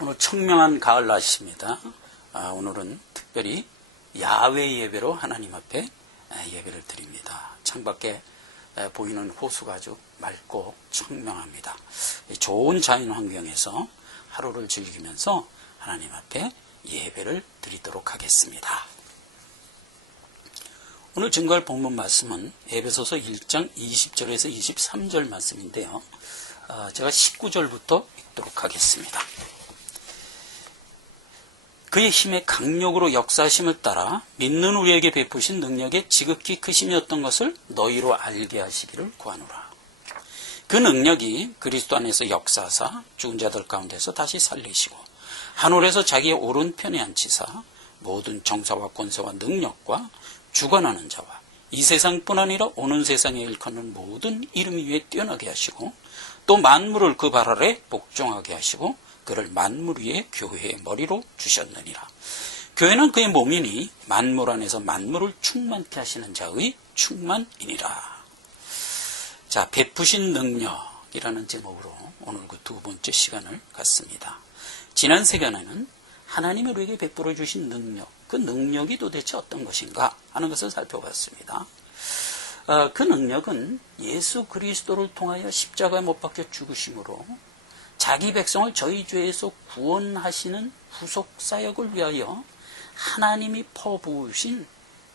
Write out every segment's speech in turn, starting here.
오늘 청명한 가을 날씨입니다. 오늘은 특별히 야외 예배로 하나님 앞에 예배를 드립니다. 창밖에 보이는 호수가 아주 맑고 청명합니다. 좋은 자연 환경에서 하루를 즐기면서 하나님 앞에 예배를 드리도록 하겠습니다. 오늘 증거할 본문 말씀은 에베소서 1장 20절에서 23절 말씀인데요. 제가 19절부터 읽도록 하겠습니다. 그의 힘의 강력으로 역사하심을 따라 믿는 우리에게 베푸신 능력의 지극히 크심이었던 것을 너희로 알게 하시기를 구하노라. 그 능력이 그리스도 안에서 역사하사 죽은 자들 가운데서 다시 살리시고 하늘에서 자기의 오른편에 앉히사 모든 정사와 권세와 능력과 주관하는 자와 이 세상뿐 아니라 오는 세상에 일컫는 모든 이름 위에 뛰어나게 하시고 또 만물을 그 발 아래 복종하게 하시고 그를 만물 위에 교회의 머리로 주셨느니라. 교회는 그의 몸이니 만물 안에서 만물을 충만케 하시는 자의 충만이니라. 자, 베푸신 능력이라는 제목으로 오늘 그 두 번째 시간을 갖습니다. 지난 시간에는 하나님이 우리에게 베풀어 주신 능력, 그 능력이 도대체 어떤 것인가 하는 것을 살펴봤습니다. 그 능력은 예수 그리스도를 통하여 십자가에 못 박혀 죽으심으로 자기 백성을 저희 죄에서 구원하시는 후속 사역을 위하여 하나님이 퍼부으신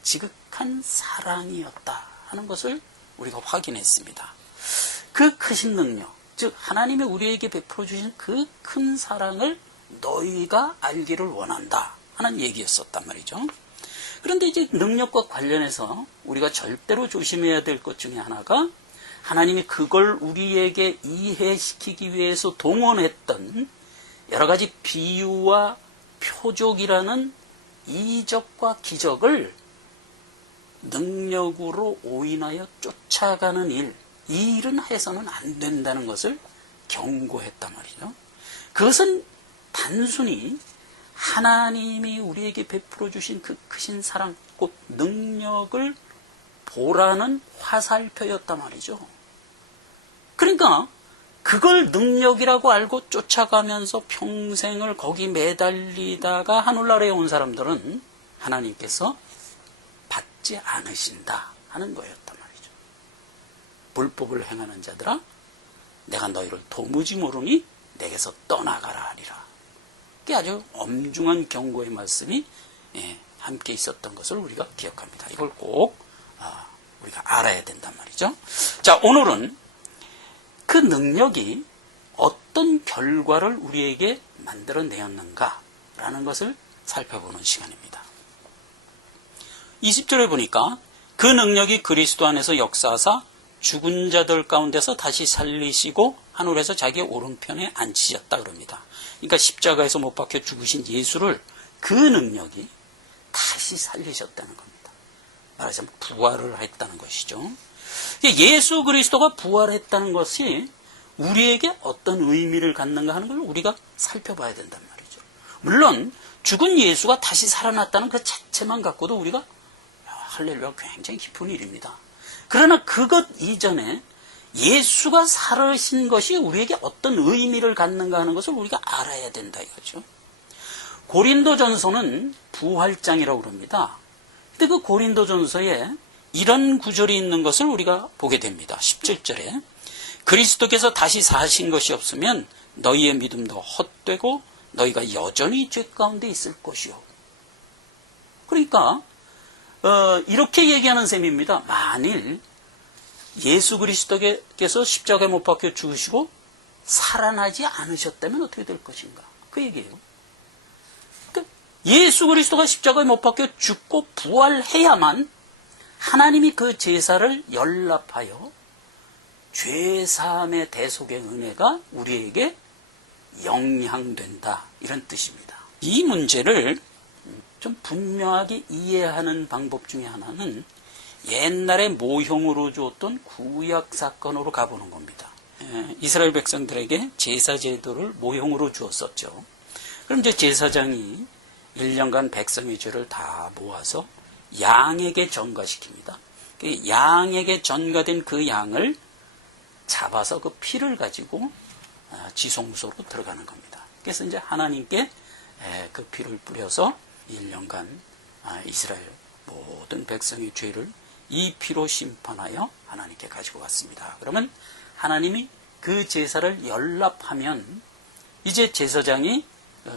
지극한 사랑이었다 하는 것을 우리가 확인했습니다. 그 크신 능력, 즉 하나님이 우리에게 베풀어 주신 그 큰 사랑을 너희가 알기를 원한다 하는 얘기였었단 말이죠. 그런데 이제 능력과 관련해서 우리가 절대로 조심해야 될 것 중에 하나가 하나님이 그걸 우리에게 이해시키기 위해서 동원했던 여러 가지 비유와 표적이라는 이적과 기적을 능력으로 오인하여 쫓아가는 일, 이 일은 해서는 안 된다는 것을 경고했단 말이죠. 그것은 단순히 하나님이 우리에게 베풀어 주신 그 크신 사랑, 곧 능력을 보라는 화살표였단 말이죠. 그러니까 그걸 능력이라고 알고 쫓아가면서 평생을 거기 매달리다가 하늘나라에 온 사람들은 하나님께서 받지 않으신다 하는 거였단 말이죠. 불법을 행하는 자들아, 내가 너희를 도무지 모르니 내게서 떠나가라 하리라. 그게 아주 엄중한 경고의 말씀이 함께 있었던 것을 우리가 기억합니다. 이걸 꼭 우리가 알아야 된단 말이죠. 자, 오늘은 그 능력이 어떤 결과를 우리에게 만들어내었는가라는 것을 살펴보는 시간입니다. 20절에 보니까 그 능력이 그리스도 안에서 역사하사 죽은 자들 가운데서 다시 살리시고 하늘에서 자기의 오른편에 앉히셨다 그럽니다. 그러니까 십자가에서 못 박혀 죽으신 예수를 그 능력이 다시 살리셨다는 겁니다. 말하자면 부활을 했다는 것이죠. 예수 그리스도가 부활했다는 것이 우리에게 어떤 의미를 갖는가 하는 걸 우리가 살펴봐야 된단 말이죠. 물론 죽은 예수가 다시 살아났다는 그 자체만 갖고도 우리가 할렐루야 굉장히 기쁜 일입니다. 그러나 그것 이전에 예수가 살으신 것이 우리에게 어떤 의미를 갖는가 하는 것을 우리가 알아야 된다 이거죠. 고린도전서는 부활장이라고 그럽니다. 근데 그 고린도전서에 이런 구절이 있는 것을 우리가 보게 됩니다. 17절에 그리스도께서 다시 사신 것이 없으면 너희의 믿음도 헛되고 너희가 여전히 죄 가운데 있을 것이요. 그러니까 이렇게 얘기하는 셈입니다. 만일 예수 그리스도께서 십자가에 못 박혀 죽으시고 살아나지 않으셨다면 어떻게 될 것인가? 그 얘기예요. 그러니까 예수 그리스도가 십자가에 못 박혀 죽고 부활해야만 하나님이 그 제사를 연락하여 죄사함의 대속의 은혜가 우리에게 영향된다 이런 뜻입니다. 이 문제를 좀 분명하게 이해하는 방법 중에 하나는 옛날에 모형으로 주었던 구약 사건으로 가보는 겁니다. 이스라엘 백성들에게 제사 제도를 모형으로 주었었죠. 그럼 이제 제사장이 1년간 백성의 죄를 다 모아서 양에게 전가시킵니다. 양에게 전가된 그 양을 잡아서 그 피를 가지고 지성소로 들어가는 겁니다. 그래서 이제 하나님께 그 피를 뿌려서 1년간 이스라엘 모든 백성의 죄를 이 피로 심판하여 하나님께 가지고 왔습니다. 그러면 하나님이 그 제사를 연납하면 이제 제사장이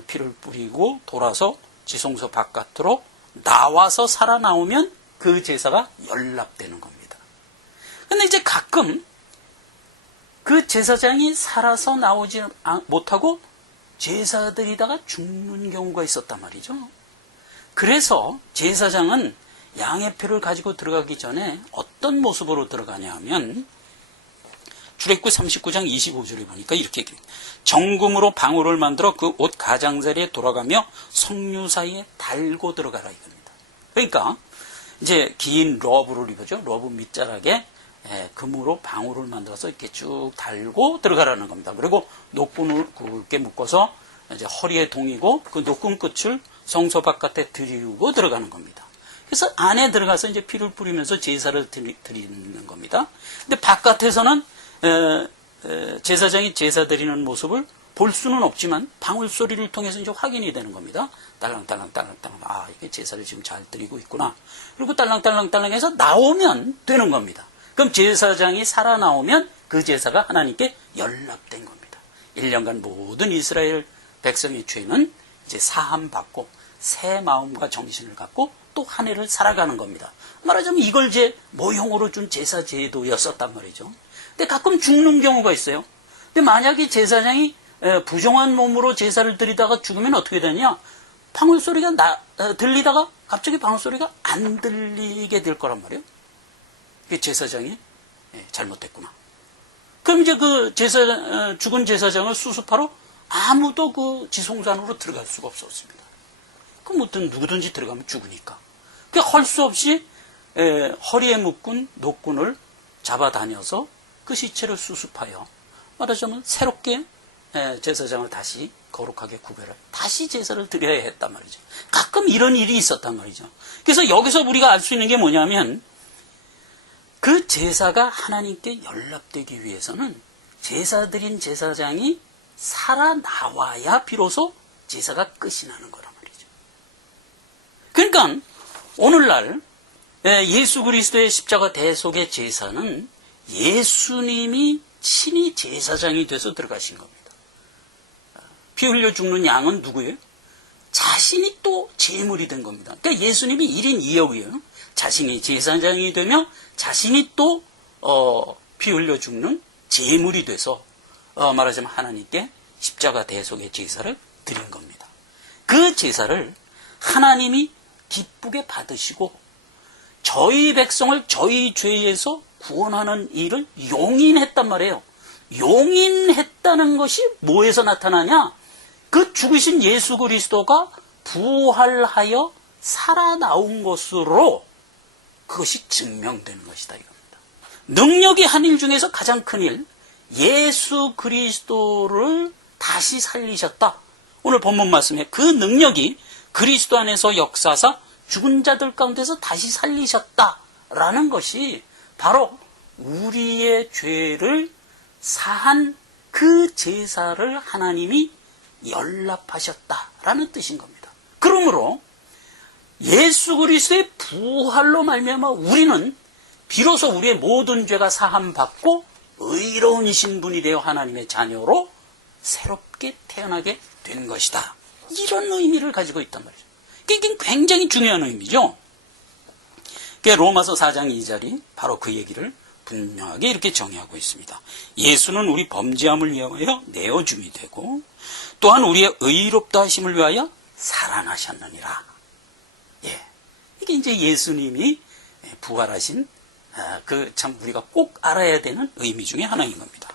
피를 뿌리고 돌아서 지성소 바깥으로 나와서 살아나오면 그 제사가 연납되는 겁니다. 근데 이제 가끔 그 제사장이 살아서 나오지 못하고 제사 드리다가 죽는 경우가 있었단 말이죠. 그래서 제사장은 양의 피를 가지고 들어가기 전에 어떤 모습으로 들어가냐 하면 출애굽기 39장 25절에 보니까 이렇게 얘기합니다. 정금으로 방울을 만들어 그 옷 가장자리에 돌아가며 성류 사이에 달고 들어가라 이겁니다. 그러니까 이제 긴 러브를 입어죠. 러브 밑자락에 금으로 방울을 만들어서 이렇게 쭉 달고 들어가라는 겁니다. 그리고 노끈을 굵게 묶어서 이제 허리에 동이고 그 노끈 끝을 성소 바깥에 들이우고 들어가는 겁니다. 그래서 안에 들어가서 이제 피를 뿌리면서 제사를 드리는 겁니다. 근데 바깥에서는 제사장이 제사 드리는 모습을 볼 수는 없지만 방울 소리를 통해서 이제 확인이 되는 겁니다. 딸랑딸랑딸랑딸랑, 이게 제사를 지금 잘 드리고 있구나. 그리고 딸랑딸랑딸랑 해서 나오면 되는 겁니다. 그럼 제사장이 살아나오면 그 제사가 하나님께 연납된 겁니다. 1년간 모든 이스라엘 백성의 죄는 이제 사함받고 새 마음과 정신을 갖고 또 한 해를 살아가는 겁니다. 말하자면 이걸 모형으로 준 제사 제도였었단 말이죠. 근데 가끔 죽는 경우가 있어요. 근데 만약에 제사장이 부정한 몸으로 제사를 드리다가 죽으면 어떻게 되냐? 방울 소리가 들리다가 갑자기 방울 소리가 안 들리게 될 거란 말이에요. 제사장이 잘못됐구나. 그럼 이제 그 죽은 제사장을 수습하러 아무도 그 지성소 안으로 들어갈 수가 없었습니다. 그럼 누구든지 들어가면 죽으니까. 할 수 없이 허리에 묶은 노끈을 잡아다녀서 그 시체를 수습하여 말하자면 새롭게 제사장을 다시 거룩하게 구별해 다시 제사를 드려야 했단 말이죠. 가끔 이런 일이 있었단 말이죠. 그래서 여기서 우리가 알 수 있는 게 뭐냐면 그 제사가 하나님께 연락되기 위해서는 제사 드린 제사장이 살아나와야 비로소 제사가 끝이 나는 거란 말이죠. 그러니까 오늘날 예수 그리스도의 십자가 대속의 제사는 예수님이 친히 제사장이 돼서 들어가신 겁니다. 피 흘려 죽는 양은 누구예요? 자신이 또 제물이 된 겁니다. 그러니까 예수님이 1인 2역이에요. 자신이 제사장이 되며 자신이 또 피 흘려 죽는 제물이 돼서 말하자면 하나님께 십자가 대속의 제사를 드린 겁니다. 그 제사를 하나님이 기쁘게 받으시고 저희 백성을 저희 죄에서 구원하는 일을 용인했단 말이에요. 용인했다는 것이 뭐에서 나타나냐? 그 죽으신 예수 그리스도가 부활하여 살아나온 것으로 그것이 증명되는 것이다 이겁니다. 능력이 한 일 중에서 가장 큰 일, 예수 그리스도를 다시 살리셨다. 오늘 본문 말씀에 그 능력이 그리스도 안에서 역사사 죽은 자들 가운데서 다시 살리셨다라는 것이 바로 우리의 죄를 사한 그 제사를 하나님이 연납하셨다라는 뜻인 겁니다. 그러므로 예수 그리스도의 부활로 말미암아 우리는 비로소 우리의 모든 죄가 사함받고 의로운 신분이 되어 하나님의 자녀로 새롭게 태어나게 된 것이다. 이런 의미를 가지고 있단 말이죠. 이게 굉장히 중요한 의미죠. 로마서 4장 2절이 바로 그 얘기를 분명하게 이렇게 정의하고 있습니다. 예수는 우리 범죄함을 위하여 내어줌이 되고 또한 우리의 의롭다 하심을 위하여 살아나셨느니라. 이게 이제 예수님이 부활하신 참 우리가 꼭 알아야 되는 의미 중에 하나인 겁니다.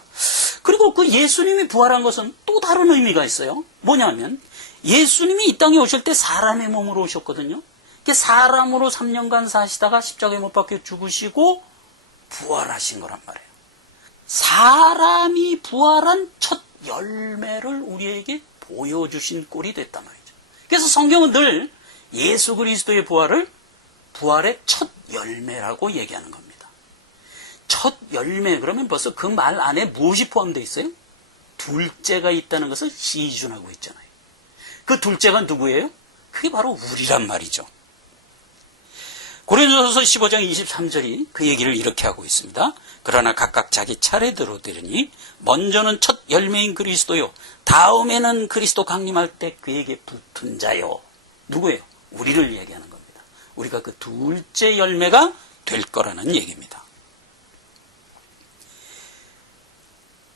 그리고 그 예수님이 부활한 것은 또 다른 의미가 있어요. 뭐냐면 예수님이 이 땅에 오실 때 사람의 몸으로 오셨거든요. 사람으로 3년간 사시다가 십자가에 못 박혀 죽으시고 부활하신 거란 말이에요. 사람이 부활한 첫 열매를 우리에게 보여주신 꼴이 됐단 말이죠. 그래서 성경은 늘 예수 그리스도의 부활을 부활의 첫 열매라고 얘기하는 겁니다. 첫 열매 그러면 벌써 그 말 안에 무엇이 포함되어 있어요? 둘째가 있다는 것을 시준하고 있잖아요. 그 둘째가 누구예요? 그게 바로 우리란 말이죠. 고린도서 15장 23절이 그 얘기를 이렇게 하고 있습니다. 그러나 각각 자기 차례대로 되리니 먼저는 첫 열매인 그리스도요, 다음에는 그리스도 강림할 때 그에게 붙은 자요. 누구예요? 우리를 얘기하는 겁니다. 우리가 그 둘째 열매가 될 거라는 얘기입니다.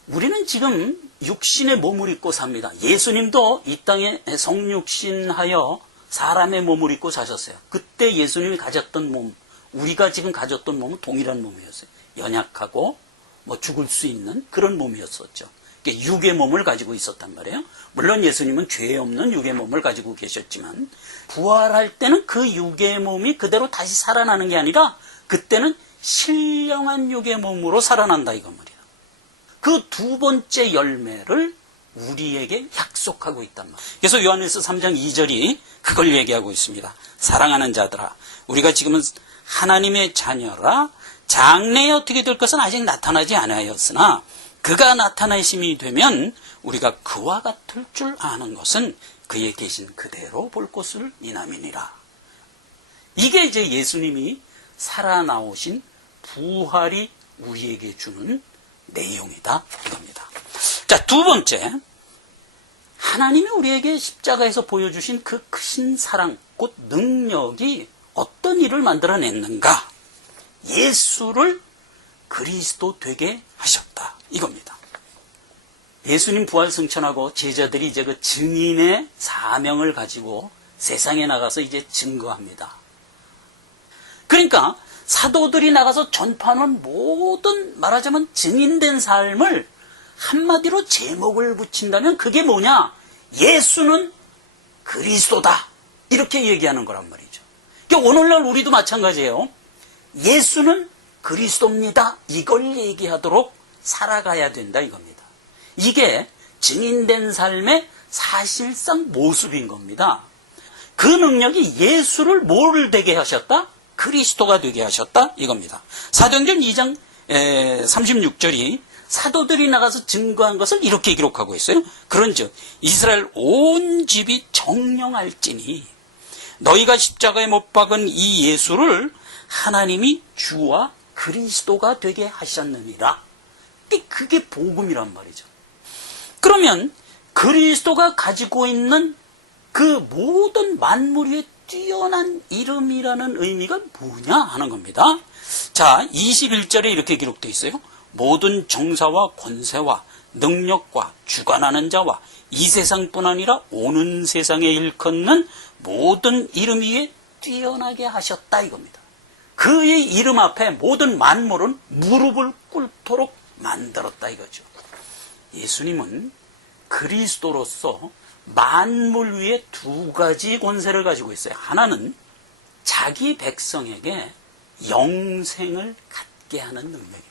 우리는 지금 육신의 몸을 입고 삽니다. 예수님도 이 땅에 성육신하여 사람의 몸을 입고 사셨어요. 그때 예수님이 가졌던 몸, 우리가 지금 가졌던 몸은 동일한 몸이었어요. 연약하고 죽을 수 있는 그런 몸이었었죠. 육의 몸을 가지고 있었단 말이에요. 물론 예수님은 죄 없는 육의 몸을 가지고 계셨지만 부활할 때는 그 육의 몸이 그대로 다시 살아나는 게 아니라 그때는 신령한 육의 몸으로 살아난다 이겁니다. 그 두 번째 열매를 우리에게 약속하고 있단 말이에요. 그래서 요한일서 3장 2절이 그걸 얘기하고 있습니다. 사랑하는 자들아, 우리가 지금은 하나님의 자녀라. 장래에 어떻게 될 것은 아직 나타나지 않았으나 그가 나타나심이 되면 우리가 그와 같을 줄 아는 것은 그에 계신 그대로 볼 것을 이남이니라. 이게 이제 예수님이 살아나오신 부활이 우리에게 주는 내용이다 이겁니다. 자, 두 번째, 하나님이 우리에게 십자가에서 보여주신 그 크신 사랑, 곧 능력이 어떤 일을 만들어냈는가? 예수를 그리스도 되게 하셨다 이겁니다. 예수님 부활 승천하고 제자들이 이제 그 증인의 사명을 가지고 세상에 나가서 이제 증거합니다. 그러니까 사도들이 나가서 전파하는 모든 말하자면 증인된 삶을 한마디로 제목을 붙인다면 그게 뭐냐? 예수는 그리스도다. 이렇게 얘기하는 거란 말이죠. 그러니까 오늘날 우리도 마찬가지예요. 예수는 그리스도입니다. 이걸 얘기하도록 살아가야 된다 이겁니다. 이게 증인된 삶의 사실상 모습인 겁니다. 그 능력이 예수를 뭐를 되게 하셨다? 그리스도가 되게 하셨다 이겁니다. 사도행전 2장 36절이 사도들이 나가서 증거한 것을 이렇게 기록하고 있어요. 그런즉 이스라엘 온 집이 정령할지니 너희가 십자가에 못 박은 이 예수를 하나님이 주와 그리스도가 되게 하셨느니라. 그게 복음이란 말이죠. 그러면 그리스도가 가지고 있는 그 모든 만물 위에 뛰어난 이름이라는 의미가 뭐냐 하는 겁니다. 자, 21절에 이렇게 기록되어 있어요. 모든 정사와 권세와 능력과 주관하는 자와 이 세상뿐 아니라 오는 세상에 일컫는 모든 이름 위에 뛰어나게 하셨다 이겁니다. 그의 이름 앞에 모든 만물은 무릎을 꿇도록 만들었다 이거죠. 예수님은 그리스도로서 만물 위에 두 가지 권세를 가지고 있어요. 하나는 자기 백성에게 영생을 갖게 하는 능력입니다.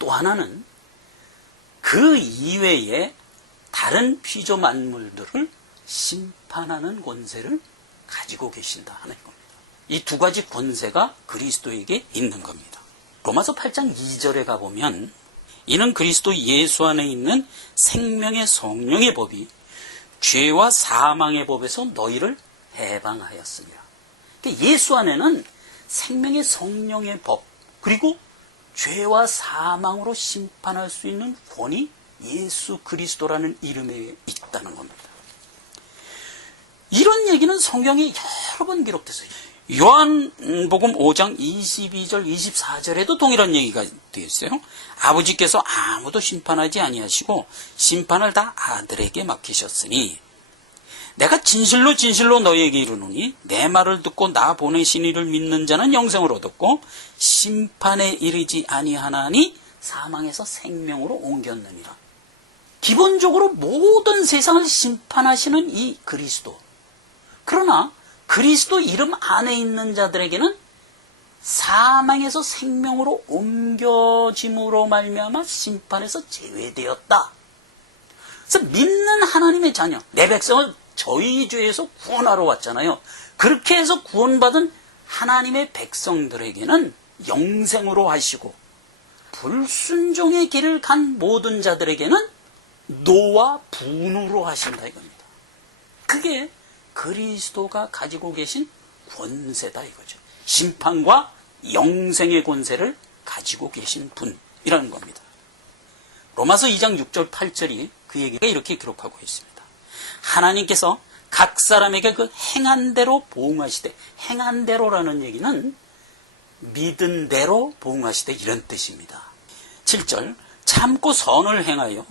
또 하나는 그 이외에 다른 피조 만물들을 심판하는 권세를 가지고 계신다 하는 겁니다. 이 두 가지 권세가 그리스도에게 있는 겁니다. 로마서 8장 2절에 가보면 이는 그리스도 예수 안에 있는 생명의 성령의 법이 죄와 사망의 법에서 너희를 해방하였습니다. 그러니까 예수 안에는 생명의 성령의 법 그리고 죄와 사망으로 심판할 수 있는 권이 예수 그리스도라는 이름에 있다는 겁니다. 이런 얘기는 성경에 여러 번 기록됐어요. 요한복음 5장 22절 24절에도 동일한 얘기가 되어 있어요. 아버지께서 아무도 심판하지 아니하시고 심판을 다 아들에게 맡기셨으니 내가 진실로 진실로 너희에게 이르노니 내 말을 듣고 나 보내신 이를 믿는 자는 영생을 얻었고 심판에 이르지 아니하나니 사망에서 생명으로 옮겼느니라. 기본적으로 모든 세상을 심판하시는 이 그리스도. 그러나 그리스도 이름 안에 있는 자들에게는 사망에서 생명으로 옮겨짐으로 말미암아 심판에서 제외되었다. 그래서 믿는 하나님의 자녀, 내 백성을 저희 죄에서 구원하러 왔잖아요. 그렇게 해서 구원받은 하나님의 백성들에게는 영생으로 하시고 불순종의 길을 간 모든 자들에게는 노와 분으로 하신다 이겁니다. 그게 그리스도가 가지고 계신 권세다 이거죠. 심판과 영생의 권세를 가지고 계신 분이라는 겁니다. 로마서 2장 6절 8절이 그 얘기가 이렇게 기록하고 있습니다. 하나님께서 각 사람에게 그 행한 대로 보응하시되, 행한 대로라는 얘기는 믿은 대로 보응하시되 이런 뜻입니다. 7절 참고 선을 행하여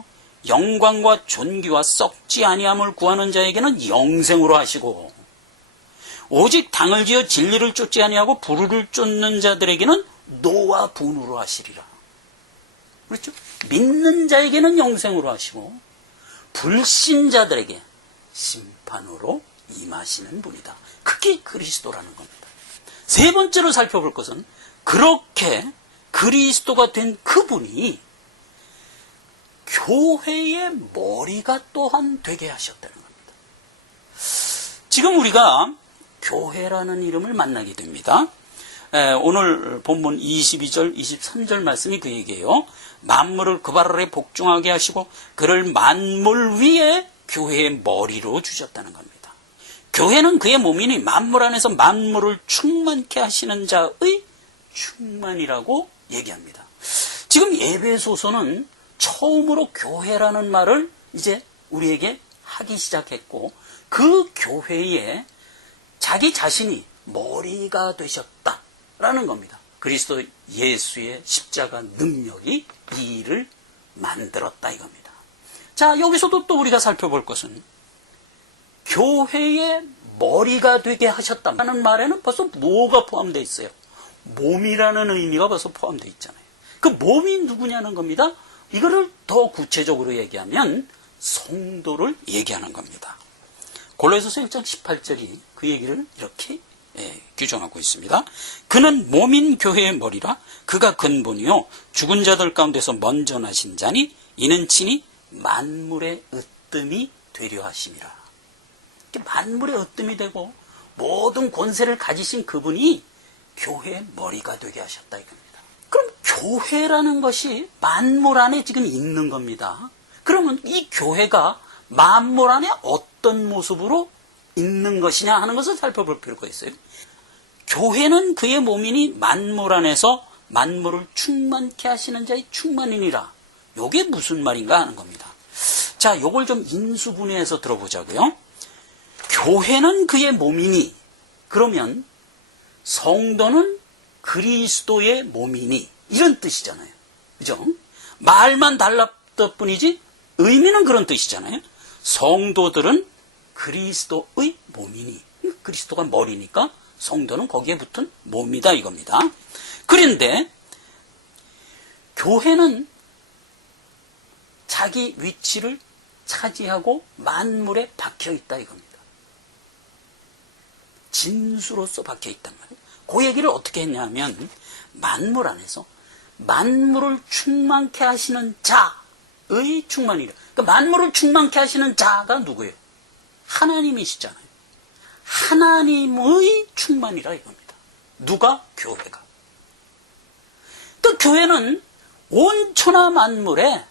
영광과 존귀와 썩지 아니함을 구하는 자에게는 영생으로 하시고, 오직 당을 지어 진리를 쫓지 아니하고 불의를 쫓는 자들에게는 노와 분으로 하시리라. 그렇죠? 믿는 자에게는 영생으로 하시고 불신자들에게 심판으로 임하시는 분이다. 그게 그리스도라는 겁니다. 세 번째로 살펴볼 것은 그렇게 그리스도가 된 그분이 교회의 머리가 또한 되게 하셨다는 겁니다. 지금 우리가 교회라는 이름을 만나게 됩니다. 오늘 본문 22절, 23절 말씀이 그 얘기예요. 만물을 그 발 아래 복종하게 하시고 그를 만물 위에 교회의 머리로 주셨다는 겁니다. 교회는 그의 몸이니 만물 안에서 만물을 충만케 하시는 자의 충만이라고 얘기합니다. 지금 에베소서는 처음으로 교회라는 말을 이제 우리에게 하기 시작했고, 그 교회에 자기 자신이 머리가 되셨다라는 겁니다. 그리스도 예수의 십자가 능력이 이 일을 만들었다 이겁니다. 자, 여기서도 또 우리가 살펴볼 것은 교회의 머리가 되게 하셨다는 말에는 벌써 뭐가 포함되어 있어요? 몸이라는 의미가 벌써 포함되어 있잖아요. 그 몸이 누구냐는 겁니다. 이거를 더 구체적으로 얘기하면 성도를 얘기하는 겁니다. 골로새서 1장 18절이 그 얘기를 이렇게 규정하고 있습니다. 그는 몸인 교회의 머리라. 그가 근본이요 죽은 자들 가운데서 먼저 나신 자니 이는 친히 만물의 으뜸이 되려 하심이라. 만물의 으뜸이 되고 모든 권세를 가지신 그분이 교회의 머리가 되게 하셨다 이겁니다. 그럼 교회라는 것이 만물 안에 지금 있는 겁니다. 그러면 이 교회가 만물 안에 어떤 모습으로 있는 것이냐 하는 것을 살펴볼 필요가 있어요. 교회는 그의 몸이니 만물 안에서 만물을 충만케 하시는 자의 충만이니라. 이게 무슨 말인가 하는 겁니다. 자, 요걸 좀 인수분해해서 들어보자고요. 교회는 그의 몸이니, 그러면 성도는 그리스도의 몸이니, 이런 뜻이잖아요. 그죠? 말만 달랐을 뿐이지 의미는 그런 뜻이잖아요. 성도들은 그리스도의 몸이니, 그리스도가 머리니까 성도는 거기에 붙은 몸이다 이겁니다. 그런데 교회는 자기 위치를 차지하고 만물에 박혀있다 이겁니다. 진수로서 박혀있단 말이에요. 그 얘기를 어떻게 했냐면 만물 안에서 만물을 충만케 하시는 자의 충만이라. 그러니까 만물을 충만케 하시는 자가 누구예요? 하나님이시잖아요. 하나님의 충만이라 이겁니다. 누가? 교회가. 또 교회는 온 천하 만물에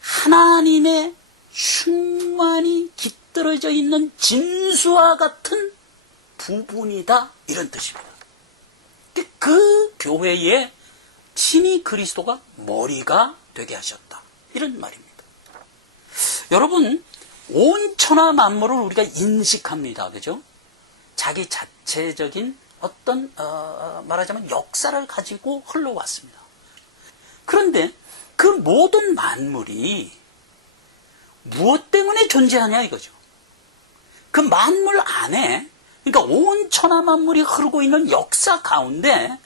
하나님의 충만이 깃들어져 있는 진수와 같은 부분이다 이런 뜻입니다. 그 교회에 친히 그리스도가 머리가 되게 하셨다 이런 말입니다. 여러분, 온 천하 만물을 우리가 인식합니다. 그죠? 자기 자체적인 어떤 말하자면 역사를 가지고 흘러왔습니다. 그런데 그 모든 만물이 무엇 때문에 존재하냐 이거죠. 그 만물 안에, 그러니까 온 천하 만물이 흐르고 있는 역사 가운데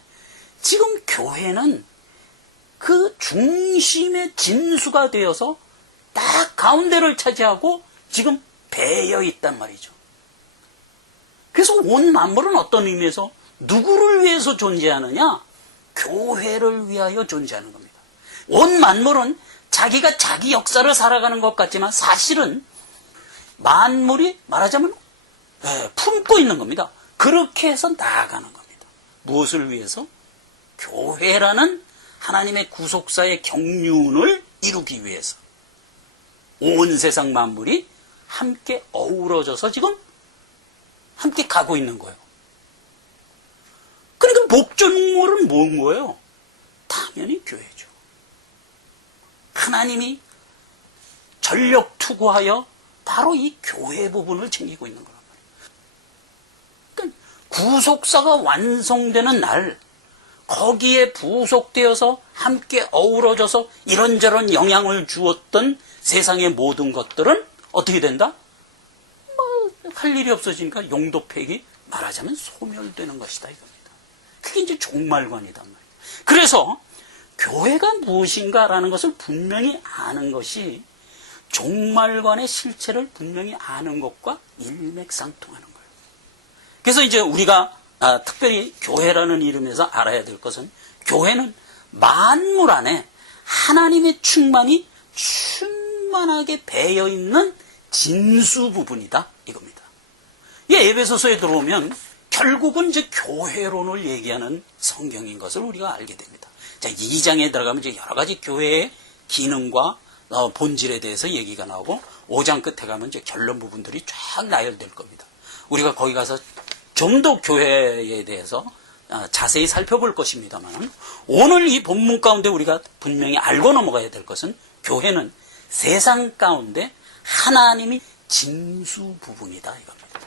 지금 교회는 그 중심의 진수가 되어서 딱 가운데를 차지하고 지금 배어 있단 말이죠. 그래서 온 만물은 어떤 의미에서 누구를 위해서 존재하느냐? 교회를 위하여 존재하는 겁니다. 온 만물은 자기가 자기 역사를 살아가는 것 같지만 사실은 만물이 말하자면 품고 있는 겁니다. 그렇게 해서 나아가는 겁니다. 무엇을 위해서? 교회라는 하나님의 구속사의 경륜을 이루기 위해서. 온 세상 만물이 함께 어우러져서 지금 함께 가고 있는 거예요. 그러니까 목적물은 뭔 거예요? 당연히 교회죠. 하나님이 전력 투구하여 바로 이 교회 부분을 챙기고 있는 거란 말이에요. 그러니까 구속사가 완성되는 날, 거기에 부속되어서 함께 어우러져서 이런저런 영향을 주었던 세상의 모든 것들은 어떻게 된다? 할 일이 없어지니까 용도폐기, 말하자면 소멸되는 것이다 이겁니다. 그게 이제 종말관이단 말이에요. 그래서 교회가 무엇인가라는 것을 분명히 아는 것이 종말관의 실체를 분명히 아는 것과 일맥상통하는 거예요. 그래서 이제 우리가 특별히 교회라는 이름에서 알아야 될 것은, 교회는 만물 안에 하나님의 충만이 충만하게 배어 있는 진수 부분이다 이겁니다. 이 에베소서에 들어오면 결국은 이제 교회론을 얘기하는 성경인 것을 우리가 알게 됩니다. 자, 2장에 들어가면 이제 여러 가지 교회의 기능과 본질에 대해서 얘기가 나오고, 5장 끝에 가면 이제 결론 부분들이 쫙 나열될 겁니다. 우리가 거기 가서 좀 더 교회에 대해서 자세히 살펴볼 것입니다만, 오늘 이 본문 가운데 우리가 분명히 알고 넘어가야 될 것은, 교회는 세상 가운데 하나님이 징수 부분이다 이겁니다.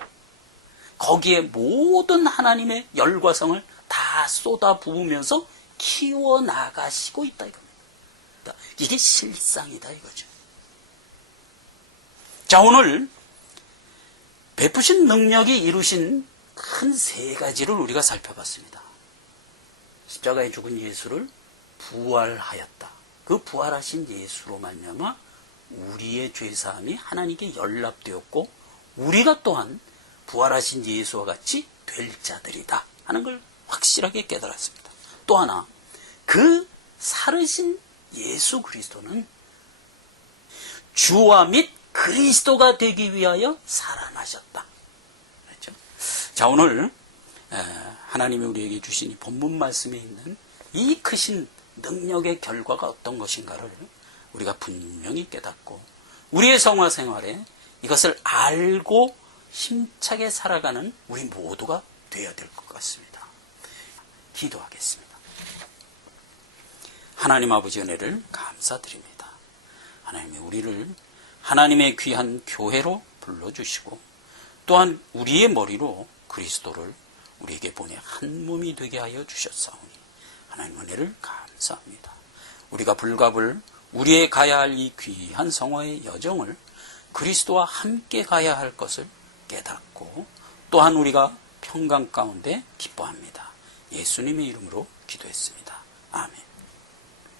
거기에 모든 하나님의 열과 성을 다 쏟아 부으면서 키워나가시고 있다 이겁니다. 이게 실상이다 이거죠. 자, 오늘 베푸신 능력이 이루신 큰 세 가지를 우리가 살펴봤습니다. 십자가에 죽은 예수를 부활하였다. 그 부활하신 예수로 말미암아 우리의 죄사함이 하나님께 연락되었고, 우리가 또한 부활하신 예수와 같이 될 자들이다 하는 걸 확실하게 깨달았습니다. 또 하나, 그 살으신 예수 그리스도는 주와 및 그리스도가 되기 위하여 살아나셨다. 그렇죠? 자, 오늘 하나님이 우리에게 주신 이 본문 말씀에 있는 이 크신 능력의 결과가 어떤 것인가를 우리가 분명히 깨닫고, 우리의 성화 생활에 이것을 알고 힘차게 살아가는 우리 모두가 되어야 될 것 같습니다. 기도하겠습니다. 하나님 아버지 은혜를 감사드립니다. 하나님이 우리를 하나님의 귀한 교회로 불러주시고, 또한 우리의 머리로 그리스도를 우리에게 보내 한 몸이 되게 하여 주셨사오니 하나님 은혜를 감사합니다. 우리가 불가불 우리의 가야 할 이 귀한 성화의 여정을 그리스도와 함께 가야 할 것을 깨닫고, 또한 우리가 평강 가운데 기뻐합니다. 예수님의 이름으로 기도했습니다. 아멘.